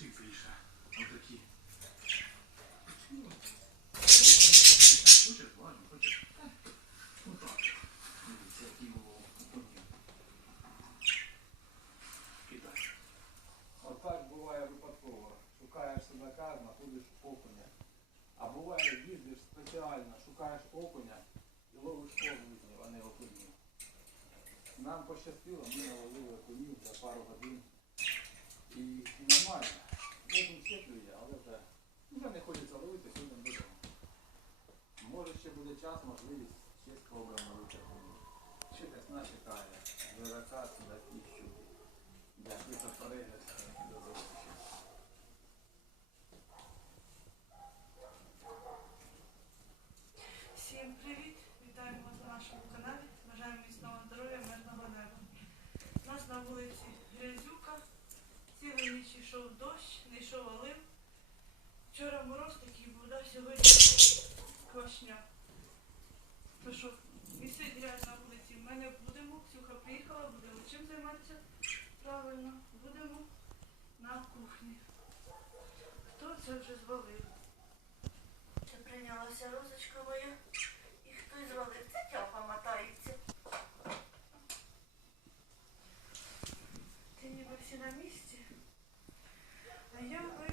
і. Отакі. Ну, Хочеш, ладно, хочеш. Ну так. Дивіться, які було окуні. Кидай. Отак буває випадково. Шукаєш судака, знаходиш окуня. А буває, їздиш спеціально, шукаєш окуня і ловиш повністю, а не окунів. Нам пощастило, ми наловили окунів за пару годин. І нормально. Буде час, можливість спробуємо ловити окунів. Ще весна чекає. Вирака, судаки, щуки. Дякую за перегляд. До зустрічі. Всім привіт! Вітаємо вас на нашому каналі. Бажаємо міцного здоров'я, мирного неба. У нас на вулиці грязюка. Цілу ніч йшов дощ, не йшов олив. Вчора мороз такий був, да? сьогодні квашня. То що і все ділять на вулиці. Ми мене будемо, Ксюха приїхала, будемо чим займатися правильно, будемо на кухні. Хто це вже звалив? Це прийнялася розочка моя. І хтось звалив. Це тяга мотається. Ти ніби всі на місці. А я ви...